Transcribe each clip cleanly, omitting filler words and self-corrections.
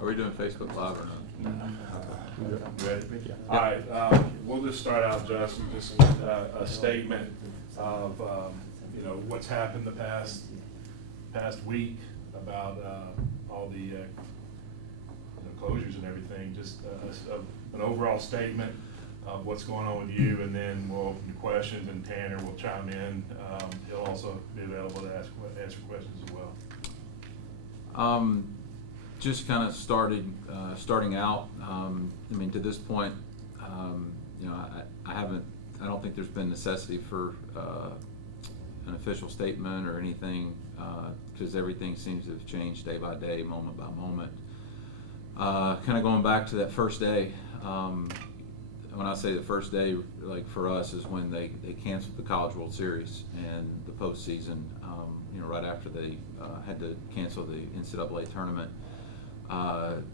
Are we doing Facebook Live or not? Ready? Yeah. All right, we'll just start out, Justin, just a statement of, what's happened the past week about all the closures and everything, just an overall statement of what's going on with you, and then we'll open to questions, and Tanner will chime in. He'll also be available to answer questions as well. Just kind of starting out. I mean, to this point, I don't think there's been necessity for an official statement or anything, because everything seems to have changed day by day, moment by moment. Kind of going back to that first day. When I say the first day, like for us, is when they canceled the College World Series and the postseason. Right after they had to cancel the NCAA tournament. Kind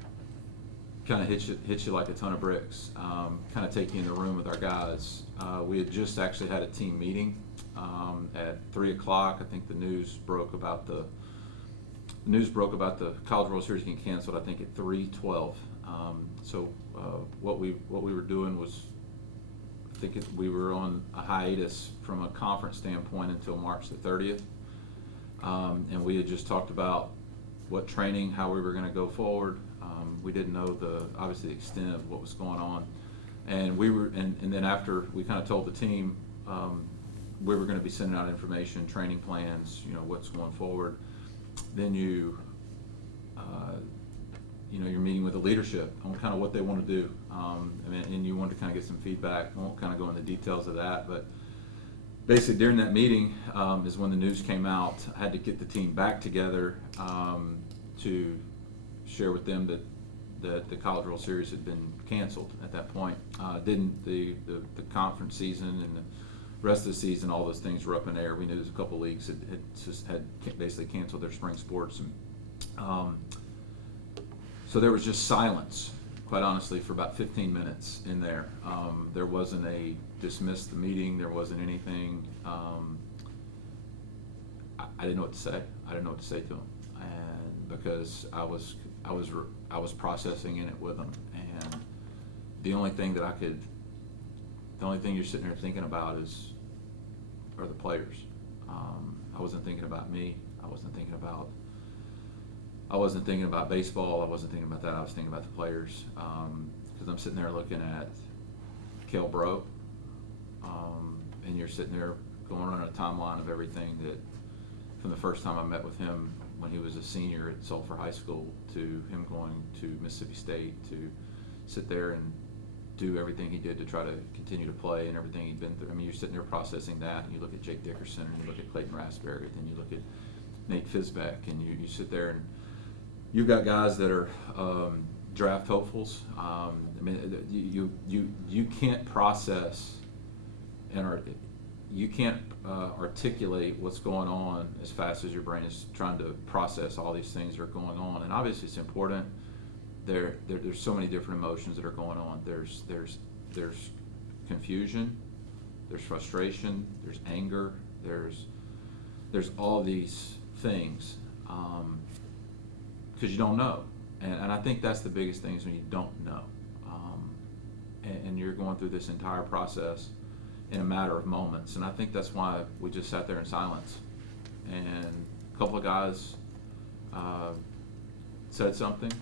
of hits you like a ton of bricks. Kind of take you in the room with our guys. We had just actually had a team meeting at 3 o'clock. I think the news broke about the College World Series getting canceled. I think at 3:12. So what we were doing was, I think we were on a hiatus from a conference standpoint until March the 30th, and we had just talked about what training, how we were going to go forward. We didn't know obviously the extent of what was going on, and and then after we kind of told the team we were going to be sending out information, training plans, what's going forward. Then you're meeting with the leadership on kind of what they want to do, and you want to kind of get some feedback. I won't kind of go into details of that, but basically during that meeting is when the news came out. I had to get the team back together to share with them that the College World Series had been canceled at that point. The conference season and the rest of the season, all those things were up in the air. We knew there's a couple leagues had basically canceled their spring sports. And, so there was just silence, quite honestly, for about 15 minutes in there. There wasn't a dismiss the meeting. There wasn't anything. I didn't know what to say. I didn't know what to say to them, and because I was processing in it with them, and the only thing you're sitting there thinking about are the players. I wasn't thinking about me. I wasn't thinking about baseball. I wasn't thinking about that. I was thinking about the players, because I'm sitting there looking at Cale Bro, and you're sitting there going on a timeline of everything that, from the first time I met with him when he was a senior at Sulphur High School, to him going to Mississippi State, to sit there and do everything he did to try to continue to play, and everything he'd been through. I mean, you're sitting there processing that, and you look at Jake Dickerson, and you look at Clayton Raspberry, then you look at Nate Fisbeck, and you sit there, and you've got guys that are draft hopefuls. I mean, you can't process you can't articulate what's going on as fast as your brain is trying to process all these things that are going on. And obviously it's important. There's so many different emotions that are going on. There's confusion, there's frustration, there's anger, there's all these things, because you don't know. And I think that's the biggest thing, is when you don't know. And you're going through this entire process in a matter of moments. And I think that's why we just sat there in silence. And a couple of guys said something.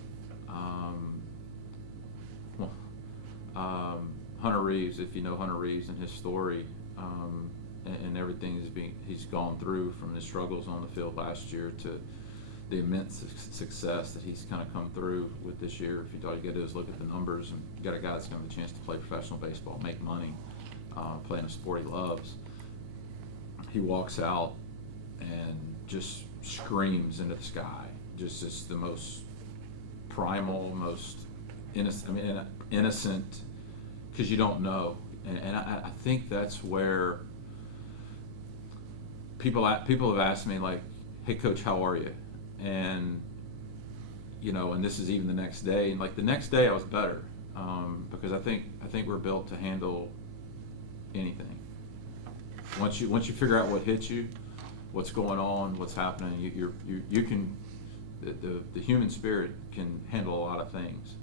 Hunter Reeves, if you know Hunter Reeves and his story, and everything he's gone through, from his struggles on the field last year to the immense success that he's kind of come through with this year. If all you got to do is look at the numbers, and you got a guy that's going to have a chance to play professional baseball, make money, playing a sport he loves. He walks out and just screams into the sky, just the most primal, most innocent, because you don't know. And I think that's where people have asked me, like, "Hey, Coach, how are you?" And and this is even the next day. And like the next day, I was better, because I think we're built to handle anything. Once you figure out what hits you, what's going on, what's happening, you can. the human spirit can handle a lot of things,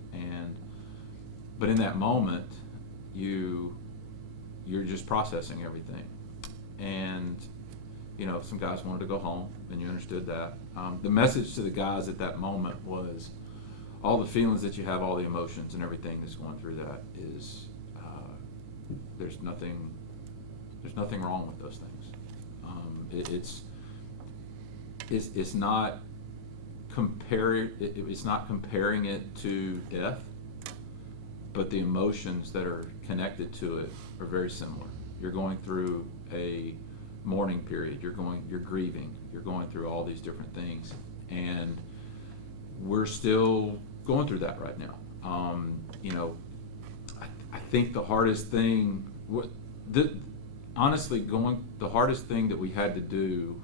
but in that moment, you're just processing everything, and some guys wanted to go home, and you understood that. The message to the guys at that moment was, all the feelings that you have, all the emotions and everything that's going through that is, there's nothing wrong with those things. It's not comparing it to death, but the emotions that are connected to it are very similar. You're going through a mourning period. You're grieving. You're going through all these different things, and we're still going through that right now. I think the hardest thing, the hardest thing that we had to do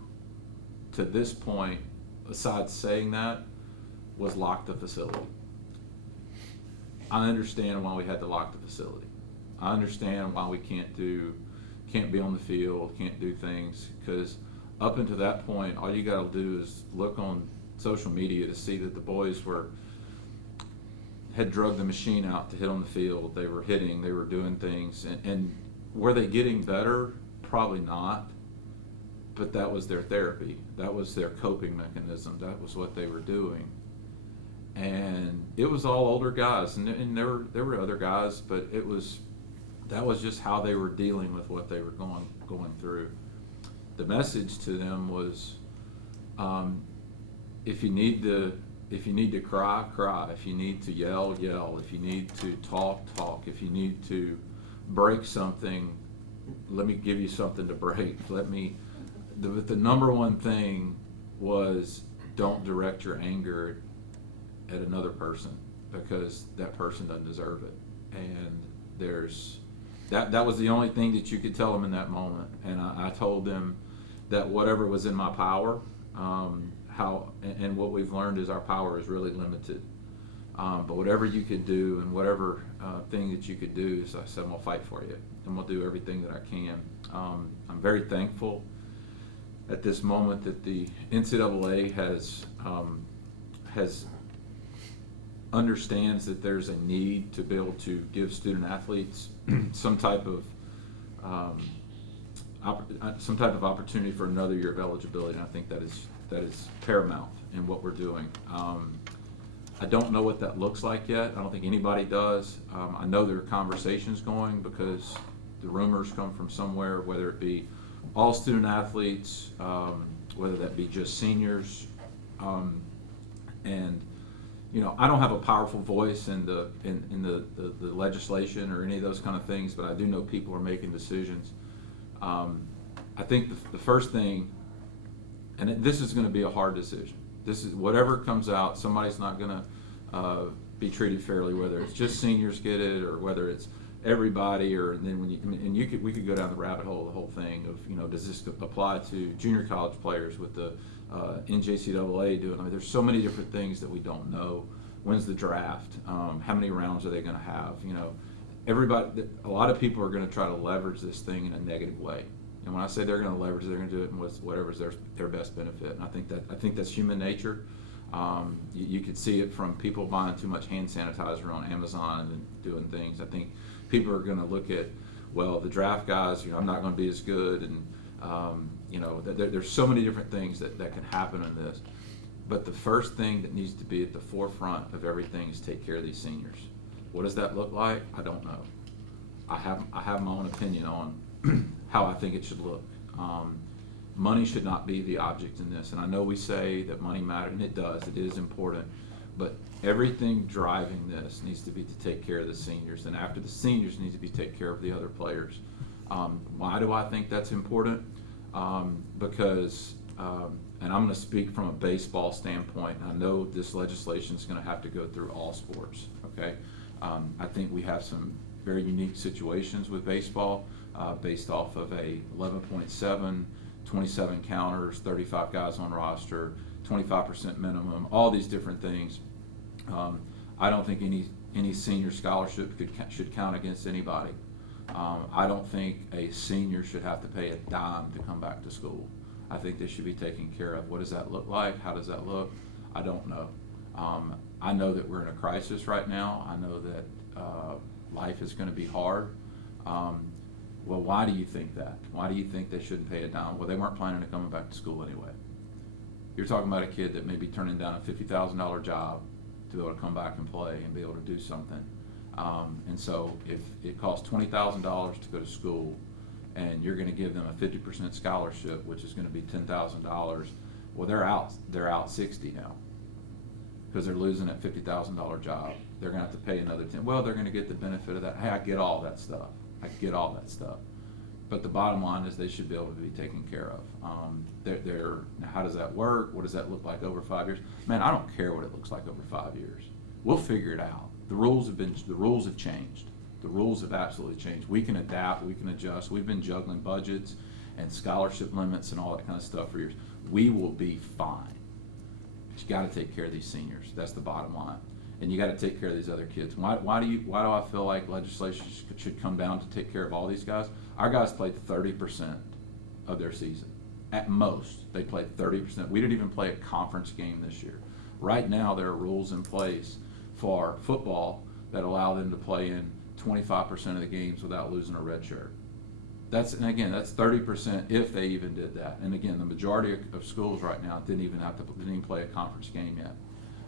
to this point, besides saying that, was lock the facility. I understand why we had to lock the facility. I understand why we can't be on the field, can't do things, because up until that point, all you got to do is look on social media to see that the boys had drugged the machine out to hit on the field. They were hitting, they were doing things, and were they getting better? Probably not, but that was their therapy. That was their coping mechanism. That was what they were doing. And it was all older guys, and there were other guys, but that was just how they were dealing with what they were going through. The message to them was, if you need to cry, cry. If you need to yell, yell. If you need to talk, talk. If you need to break something, let me give you something to break. The number one thing was, don't direct your anger at another person, because that person doesn't deserve it. And that was the only thing that you could tell them in that moment. And I told them that whatever was in my power, and what we've learned is our power is really limited. But whatever you could do, and whatever thing that you could do, so I said, I'm gonna fight for you, and we'll do everything that I can. I'm very thankful at this moment that the NCAA understands that there's a need to be able to give student athletes some type of opportunity for another year of eligibility, and I think that is paramount in what we're doing. I don't know what that looks like yet. I don't think anybody does. I know there are conversations going, because the rumors come from somewhere, whether it be all student athletes, whether that be just seniors, and I don't have a powerful voice in the legislation or any of those kind of things, but I do know people are making decisions. I think the first thing, and this is going to be a hard decision. This is whatever comes out. Somebody's not going to be treated fairly, whether it's just seniors get it or whether it's everybody. Or then we could go down the rabbit hole, the whole thing of does this apply to junior college players with the NCAA doing? I mean, there's so many different things that we don't know. When's the draft? How many rounds are they going to have? A lot of people are going to try to leverage this thing in a negative way. And when I say they're going to leverage it, they're going to do it with whatever's their best benefit. And I think that's human nature. You could see it from people buying too much hand sanitizer on Amazon and doing things. I think people are going to look at, well, the draft guys, I'm not going to be as good, and there's so many different things that can happen in this. But the first thing that needs to be at the forefront of everything is take care of these seniors. What does that look like? I don't know. I have my own opinion on how I think it should look. Money should not be the object in this, and I know we say that money matters, and it does. It is important, but everything driving this needs to be to take care of the seniors, and after the seniors needs to be take care of the other players. Why do I think that's important? Because, and I'm going to speak from a baseball standpoint, and I know this legislation is going to have to go through all sports. Okay, I think we have some very unique situations with baseball, based off of a 11.7, 27 counters, 35 guys on roster, 25% minimum, all these different things. I don't think any senior scholarship should count against anybody. I don't think a senior should have to pay a dime to come back to school. I think they should be taken care of. What does that look like? How does that look? I don't know. I know that we're in a crisis right now. I know that life is going to be hard. Well, why do you think that? Why do you think they shouldn't pay it down? Well, they weren't planning on coming back to school anyway. You're talking about a kid that may be turning down a $50,000 job to be able to come back and play and be able to do something. And so if it costs $20,000 to go to school and you're going to give them a 50% scholarship, which is going to be $10,000, well, they're out 60 now because they're losing that $50,000 job. They're going to have to pay another 10. Well, they're going to get the benefit of that. Hey, I get all that stuff. I get all that stuff. But the bottom line is they should be able to be taken care of. Now how does that work? What does that look like over 5 years? Man, I don't care what it looks like over 5 years. We'll figure it out. The rules have changed. The rules have absolutely changed. We can adapt, we can adjust. We've been juggling budgets and scholarship limits and all that kind of stuff for years. We will be fine. But you got to take care of these seniors. That's the bottom line. And you got to take care of these other kids. Why do I feel like legislation should come down to take care of all these guys? Our guys played 30% of their season. At most, they played 30%. We didn't even play a conference game this year. Right now, there are rules in place for football that allow them to play in 25% of the games without losing a red shirt. That's 30% if they even did that. And again, the majority of schools right now didn't even play a conference game yet.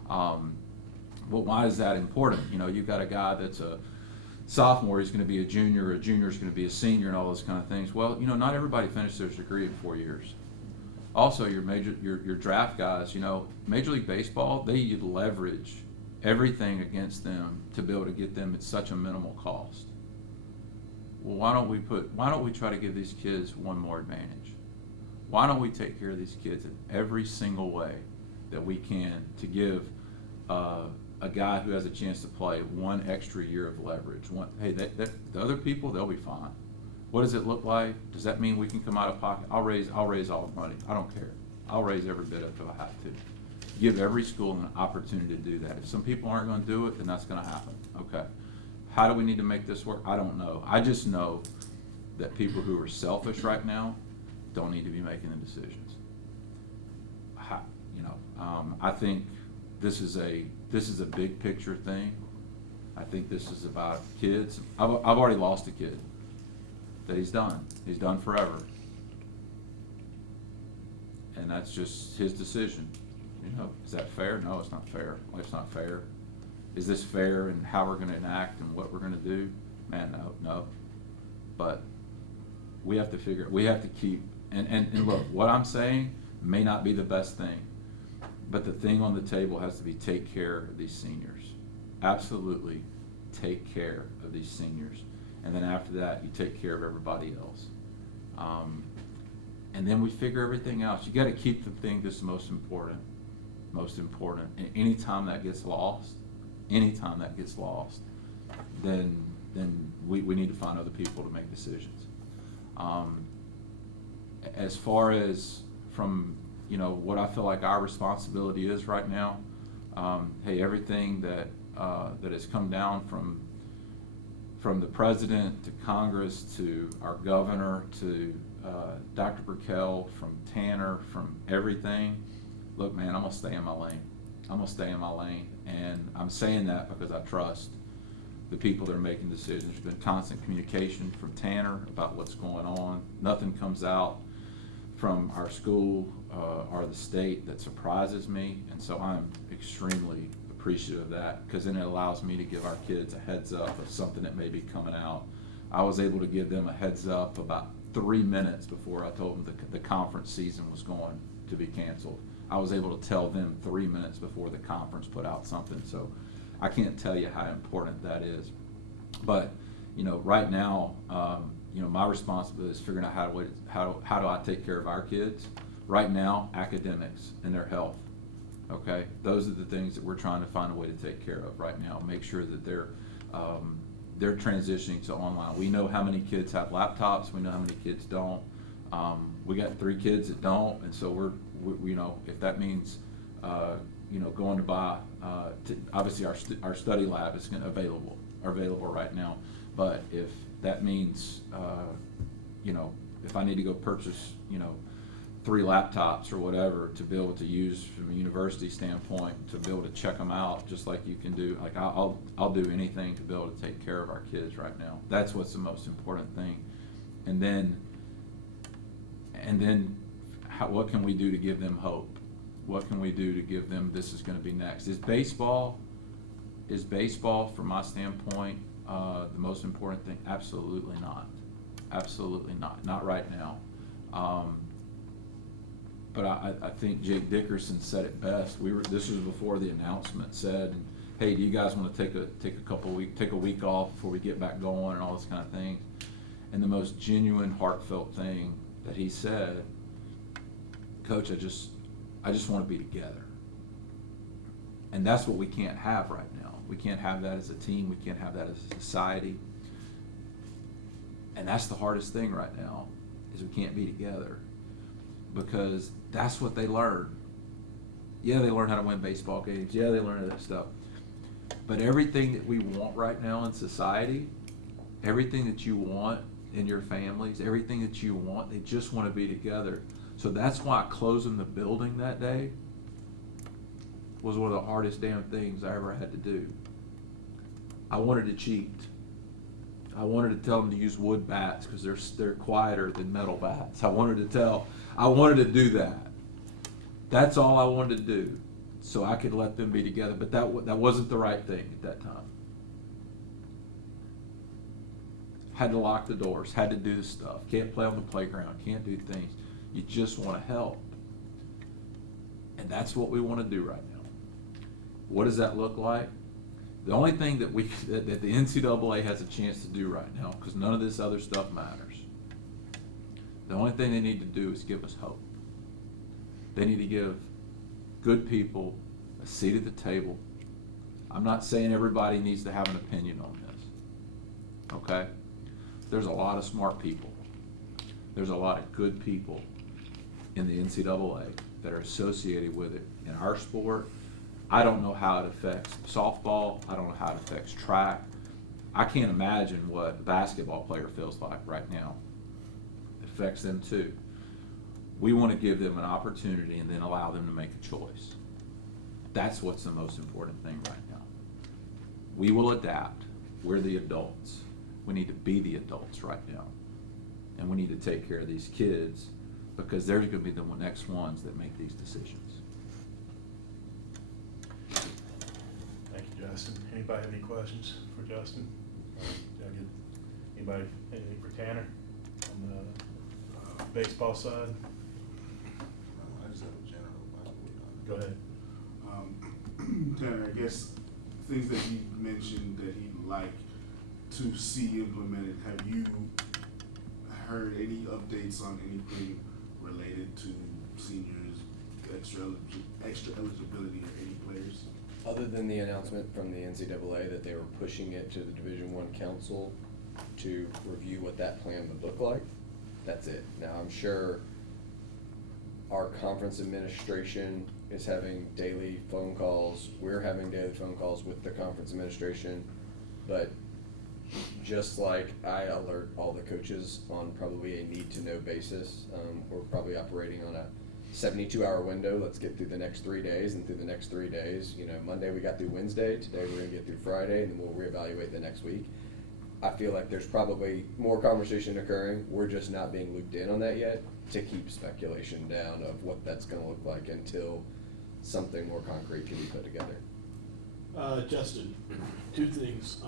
Well, why is that important? You know, you've got a guy that's a sophomore, he's going to be a junior is going to be a senior, and all those kind of things. Well, you know, not everybody finishes their degree in 4 years. Also, your draft guys, you know, Major League Baseball, they leverage everything against them to be able to get them at such a minimal cost. Well, why don't we try to give these kids one more advantage? Why don't we take care of these kids in every single way that we can to give a guy who has a chance to play one extra year of leverage? Hey, the other people, they'll be fine. What does it look like? Does that mean we can come out of pocket? I'll raise all the money. I don't care. I'll raise every bit of it if I have to. Give every school an opportunity to do that. If some people aren't going to do it, then that's going to happen. Okay. How do we need to make this work? I don't know. I just know that people who are selfish right now don't need to be making the decisions. I think this is a big picture thing. I think this is about kids. I've already lost a kid that he's done. He's done forever. And that's just his decision. You know, is that fair? No, it's not fair. Life's not fair. Is this fair in how we're going to enact and what we're going to do? Man, no. But we have to keep, and look, what I'm saying may not be the best thing, but the thing on the table has to be take care of these seniors. Absolutely take care of these seniors. And then after that, you take care of everybody else. And then we figure everything else. You got to keep the thing that's most important. And anytime that gets lost, then we need to find other people to make decisions. As far as from, you know, what I feel like our responsibility is right now, hey, everything that has come down from the president to Congress to our governor to Dr. Burkell, from Tanner, from everything. Look, man, I'm gonna stay in my lane. And I'm saying that because I trust the people that are making decisions. There's been constant communication from Tanner about what's going on. Nothing comes out from our school or the state that surprises me, and so I'm extremely appreciative of that, because then it allows me to give our kids a heads up of something that may be coming out. I was able to give them a heads up about 3 minutes before I told them the conference season was going to be canceled. I was able to tell them 3 minutes before the conference put out something. So I can't tell you how important that is. But, you know, right now, you know, my responsibility is figuring out how do I take care of our kids. Right now, academics and their health. Okay, those are the things that we're trying to find a way to take care of right now. Make sure that they're transitioning to online. We know how many kids have laptops. We know how many kids don't. We got 3 kids that don't, and so we're you know, if that means you know, going to buy obviously our study lab is available right now, but if that means you know, if I need to go purchase, you know, 3 laptops or whatever to be able to use from a university standpoint, to be able to check them out just like you can do. Like I'll do anything to be able to take care of our kids right now. That's what's the most important thing. And then what can we do to give them hope? What can we do to give them this is going to be next? Is baseball from my standpoint the most important thing? Absolutely not. Absolutely not. Not right now. But I think Jake Dickerson said it best. This was before the announcement said, "Hey, do you guys want to take a week off before we get back going and all this kind of thing?" And the most genuine, heartfelt thing that he said, "Coach, I just want to be together." And that's what we can't have right now. We can't have that as a team. We can't have that as a society. And that's the hardest thing right now, is we can't be together. Because that's what they learn. Yeah, they learn how to win baseball games. Yeah, they learn that stuff. But everything that we want right now in society, everything that you want in your families, everything that you want, they just want to be together. So that's why closing the building that day was one of the hardest damn things I ever had to do. I wanted to cheat. I wanted to tell them to use wood bats because they're quieter than metal bats. I wanted to do that. That's all I wanted to do, so I could let them be together. But that wasn't the right thing at that time. Had to lock the doors. Had to do the stuff. Can't play on the playground. Can't do things. You just want to help, and that's what we want to do right now. What does that look like? The only thing that the NCAA has a chance to do right now, because none of this other stuff matters, the only thing they need to do is give us hope. They need to give good people a seat at the table. I'm not saying everybody needs to have an opinion on this, okay? There's a lot of smart people. There's a lot of good people in the NCAA that are associated with it in our sport. I don't know how it affects softball. I don't know how it affects track. I can't imagine what a basketball player feels like right now. It affects them too. We want to give them an opportunity and then allow them to make a choice. That's what's the most important thing right now. We will adapt. We're the adults. We need to be the adults right now. And we need to take care of these kids, because they're going to be the next ones that make these decisions. Thank you, Justin. Anybody have any questions for Justin? Anybody anything for Tanner on the baseball side? I just have a general. Go ahead. Tanner, I guess things that he mentioned that he'd like to see implemented, have you heard any updates on anything related to seniors, extra eligibility or any players? Other than the announcement from the NCAA that they were pushing it to the Division I Council to review what that plan would look like, that's it. Now, I'm sure our conference administration is having daily phone calls. We're having daily phone calls with the conference administration, but just like I alert all the coaches on probably a need-to-know basis, we're probably operating on a 72-hour window. Let's get through the next 3 days, and through the next 3 days, Monday we got through Wednesday, today we're gonna get through Friday, and then we'll reevaluate the next week. I feel like there's probably more conversation occurring. We're just not being looped in on that yet, to keep speculation down of what that's gonna look like until something more concrete can be put together. Justin, two things.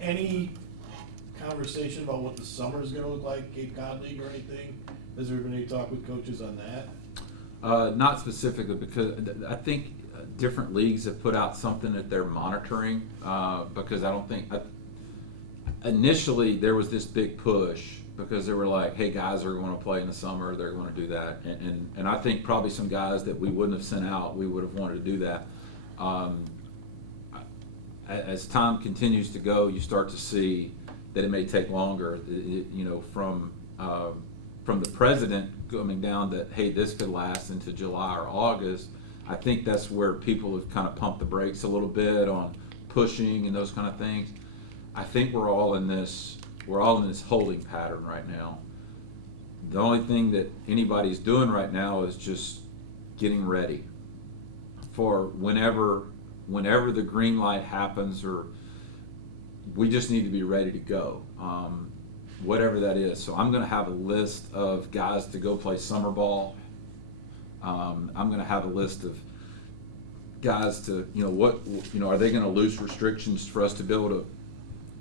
Any conversation about what the summer is gonna look like, Cape Cod League or anything? Has there been any talk with coaches on that? Not specifically, because I think different leagues have put out something that they're monitoring, because I don't think, initially there was this big push because they were like, hey, guys are going to play in the summer, they're going to do that. And I think probably some guys that we wouldn't have sent out, we would have wanted to do that. As time continues to go, you start to see that it may take longer, from the president coming down that, hey, this could last into July or August. I think that's where people have kind of pumped the brakes a little bit on pushing and those kind of things. I think we're all in this holding pattern right now. The only thing that anybody's doing right now is just getting ready for whenever the green light happens, or we just need to be ready to go, whatever that is. So I'm going to have a list of guys to go play summer ball. I'm going to have a list of guys to, are they going to lose restrictions for us to be able to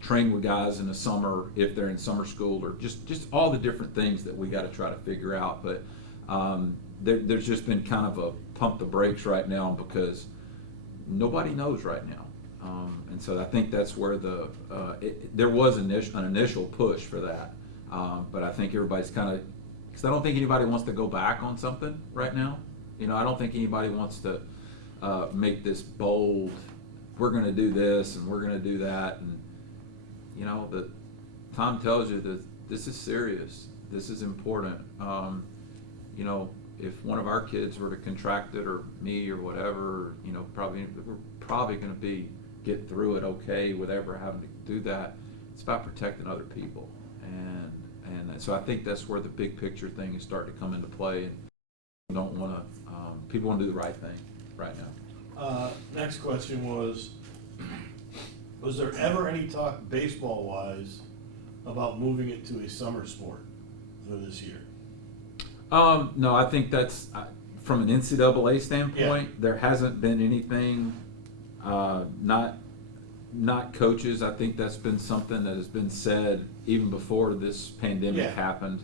train with guys in the summer if they're in summer school, or just all the different things that we got to try to figure out. But there's just been kind of a pump the brakes right now because nobody knows right now. And so I think that's where there was an initial push for that. But I think everybody's kind of, because I don't think anybody wants to go back on something right now. I don't think anybody wants to make this bold, we're going to do this and we're going to do that. And, the Tom tells you that this is serious. This is important. If one of our kids were to contract it, or me or whatever, we're probably going to get through it okay with ever having to do that. It's about protecting other people. And so I think that's where the big picture thing is starting to come into play. And people want to do the right thing right now. Next question was there ever any talk baseball-wise about moving it to a summer sport for this year? No, I think that's from an NCAA standpoint. There hasn't been anything. Not coaches. I think that's been something that has been said even before this pandemic happened.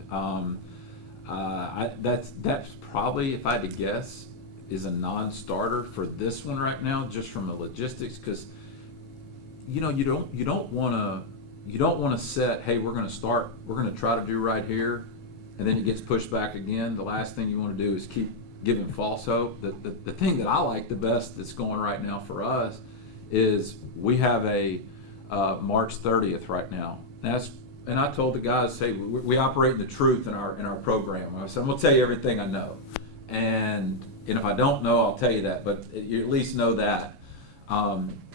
That's probably, if I had to guess, is a non-starter for this one right now, just from the logistics, because you don't want to set, hey, we're going to try to do right here, and then it gets pushed back again. The last thing you want to do is keep giving false hope. The thing that I like the best that's going right now for us is we have a March 30th right now. And I told the guys, hey, we operate in the truth in our program. I said, I'm going to tell you everything I know, and if I don't know, I'll tell you that. But you at least know that.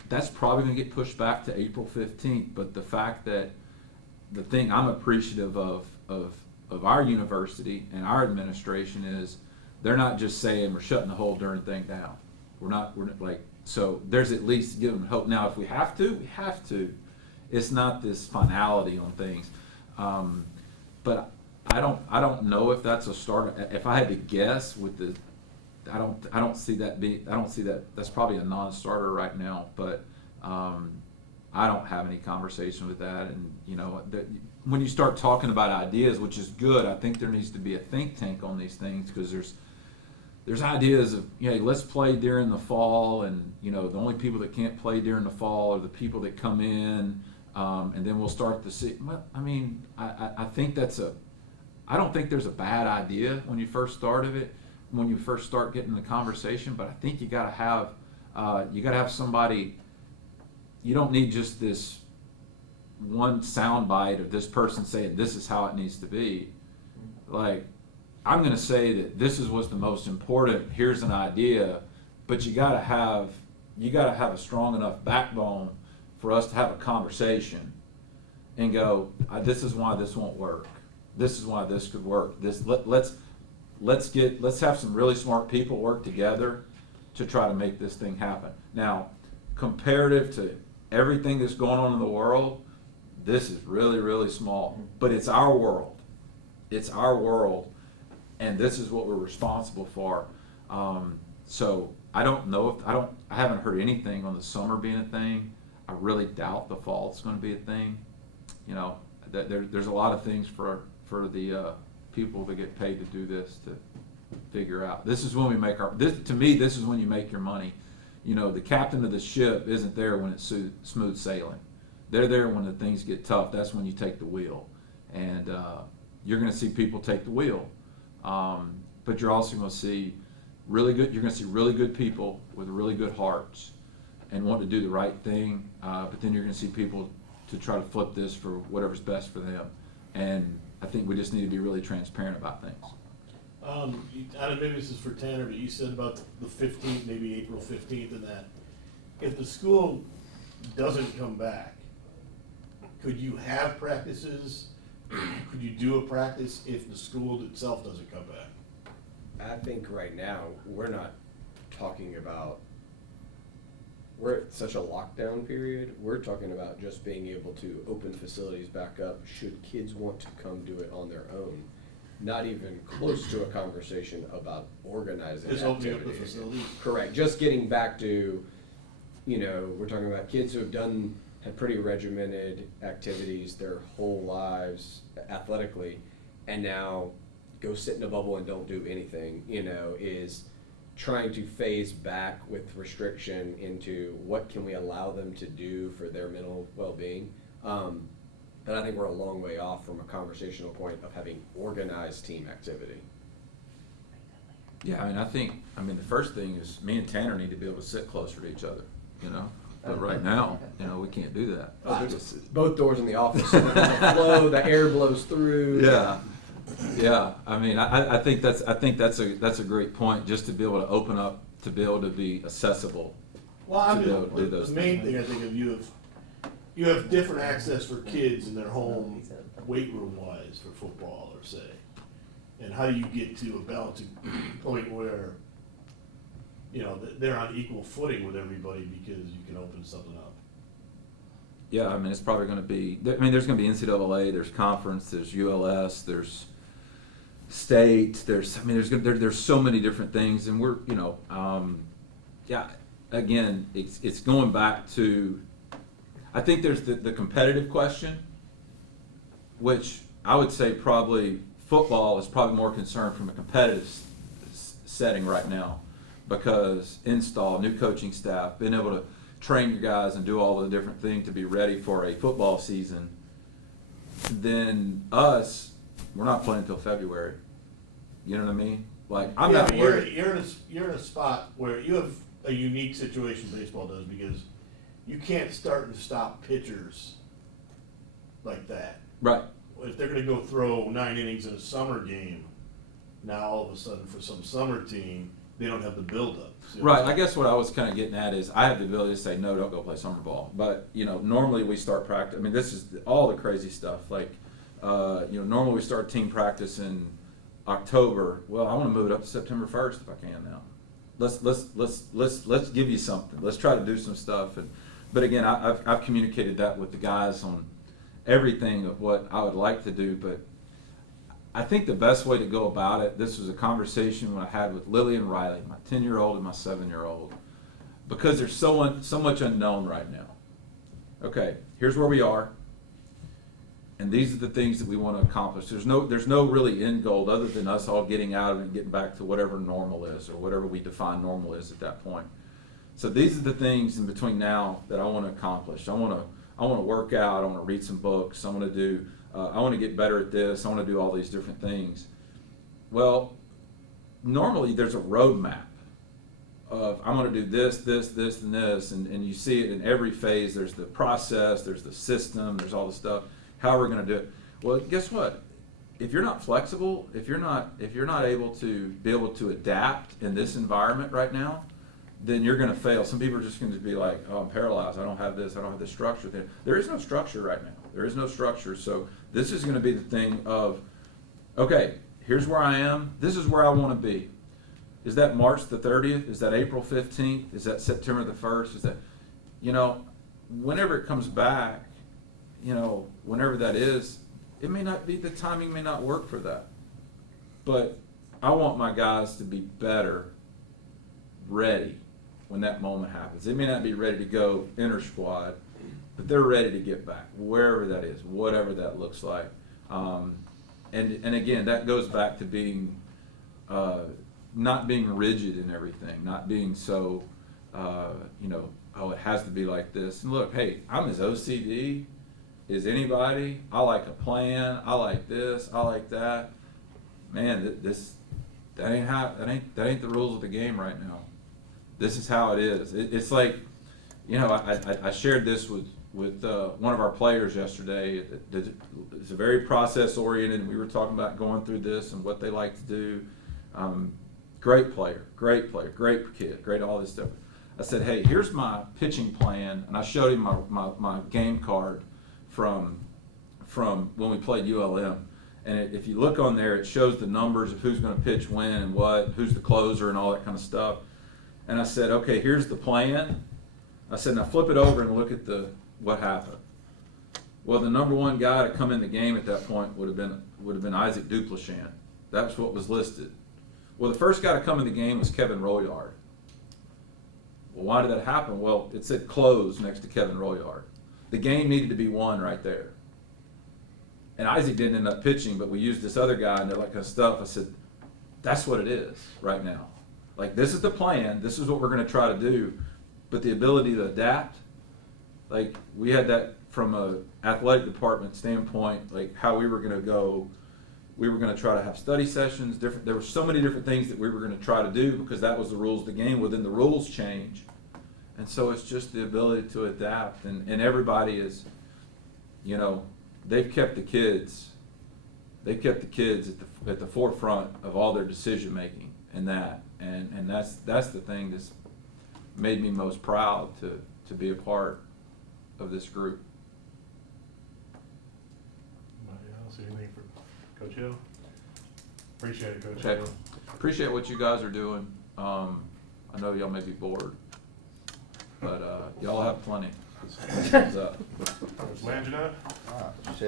That's probably going to get pushed back to April 15th. But the fact that the thing I'm appreciative of our university and our administration is they're not just saying we're shutting the whole darn thing down. We're not like, so there's at least giving hope. Now, if we have to, we have to. It's not this finality on things. But I don't know if that's a start. If I had to guess I don't see that. That's probably a non-starter right now. But I don't have any conversation with that. And when you start talking about ideas, which is good, I think there needs to be a think tank on these things, because there's ideas of, let's play during the fall, and the only people that can't play during the fall are the people that come in, and then we'll start to see. Well, I think I don't think there's a bad idea when you first start getting the conversation, but I think you got to have somebody. You don't need just this one soundbite of this person saying this is how it needs to be. Like, I'm going to say that this is what's the most important. Here's an idea, but you got to have a strong enough backbone for us to have a conversation and go, this is why this won't work. This is why this could work. Let's have some really smart people work together to try to make this thing happen. Now, comparative to everything that's going on in the world, this is really, really small, but it's our world. It's our world, and this is what we're responsible for. So I don't know I haven't heard anything on the summer being a thing. I really doubt the fall is going to be a thing. There's a lot of things for the people that get paid to do this to figure out. This is when we make to me, this is when you make your money. The captain of the ship isn't there when it's smooth sailing. They're there when the things get tough. That's when you take the wheel. And you're going to see people take the wheel. But you're also going to see really good people with really good hearts and want to do the right thing. But then you're going to see people to try to flip this for whatever's best for them. And I think we just need to be really transparent about things. Maybe this is for Tanner, but you said about the 15th, maybe April 15th, and that if the school doesn't come back, could you have practices could you do a practice if the school itself doesn't come back? I think right now, we're not talking about, we're at such a lockdown period, we're talking about just being able to open facilities back up should kids want to come do it on their own. Not even close to a conversation about organizing Just opening up the activities. facilities? Correct, just getting back to, we're talking about kids who have had pretty regimented activities their whole lives athletically, and now go sit in a bubble and don't do anything, is trying to phase back with restriction into what can we allow them to do for their mental well-being. And I think we're a long way off from a conversational point of having organized team activity. Yeah, the first thing is me and Tanner need to be able to sit closer to each other, But right now, we can't do that. Both doors in the office, so the flow, the air blows through. Yeah. I think that's a great point, just to be able to open up, to be able to be accessible. Well, To be able to do the those main thing I think of, you have different access for kids in their home weight room wise for football, or say. And how do you get to a balancing point where, they're on equal footing with everybody because you can open something up? Yeah, it's probably going to be. There's going to be NCAA. There's conference. There's ULS. There's state. There's so many different things, and we're Again, it's going back to. I think there's the competitive question, which I would say probably football is probably more concerned from a competitive setting right now, because new coaching staff, being able to train your guys and do all the different things to be ready for a football season. Then we're not playing until February. You know what I mean? Like, I'm not worried. You're in a spot where you have a unique situation baseball does, because you can't start and stop pitchers like that. Right. If they're going to go throw 9 innings in a summer game, now all of a sudden for some summer team, they don't have the buildup. Right. I guess what I was kind of getting at is I have the ability to say, no, don't go play summer ball. But, normally we start practice. This is all the crazy stuff. Like, normally we start team practice in October. Well, I want to move it up to September 1st if I can now. Let's give you something. Let's try to do some stuff. But again, I've communicated that with the guys on everything of what I would like to do. But I think the best way to go about it, this was a conversation I had with Lily and Riley, my 10-year-old and my 7-year-old, because there's so much unknown right now. Okay, here's where we are, and these are the things that we want to accomplish. There's no really end goal other than us all getting out and getting back to whatever normal is, or whatever we define normal is at that point. So these are the things in between now that I want to accomplish. I want to work out. I want to read some books. I want to get better at this. I want to do all these different things. Well, normally there's a roadmap of I'm going to do this, and this, and you see it in every phase. There's the process, there's the system, there's all the stuff. How are we going to do it? Well, guess what? If you're not flexible, if you're not able to adapt in this environment right now, then you're going to fail. Some people are just going to be like, oh, I'm paralyzed. I don't have this. I don't have this structure. There is no structure right now. There is no structure. So this is going to be the thing of, okay, here's where I am. This is where I want to be. Is that March the 30th? Is that April 15th? Is that September the 1st? Is that, whenever it comes back, whenever that is, it may not be, the timing may not work for that. But I want my guys to be better ready when that moment happens. They may not be ready to go inter-squad, but they're ready to get back, wherever that is, whatever that looks like. And again, that goes back to being, not being rigid in everything, not being so, it has to be like this. And look, hey, I'm as OCD as anybody. I like a plan. I like this. I like that. Man, that ain't the rules of the game right now. This is how it is. It's like, I shared this with one of our players yesterday. It's a very process oriented. We were talking about going through this and what they like to do. Great player, great kid, great all this stuff. I said, hey, here's my pitching plan, and I showed him my game card from from when we played ULM. And if you look on there, it shows the numbers of who's going to pitch when and what, who's the closer and all that kind of stuff. And I said, okay, here's the plan. I said, now flip it over and look at what happened. Well, the number one guy to come in the game at that point would have been Isaac Duplichan. That's what was listed. Well, the first guy to come in the game was Kevin Royard. Well, why did that happen? Well, it said close next to Kevin Royard. The game needed to be won right there. And Isaac didn't end up pitching, but we used this other guy and that kind of stuff. I said, that's what it is right now. Like, this is the plan. This is what we're going to try to do. But the ability to adapt, like, we had that from a athletic department standpoint, like how we were going to go. We were going to try to have study sessions. There were so many different things that we were going to try to do because that was the rules of the game. Well, then the rules change. And so it's just the ability to adapt. And everybody is, you know, they've kept the kids at the forefront of all their decision making and that's the thing that's made me most proud to be a part of this group. Anybody else? Anything for Coach Hill? Appreciate it, Coach Okay. Hill. Appreciate what you guys are doing. I know y'all may be bored, but y'all have plenty. What's up? Coach Langina?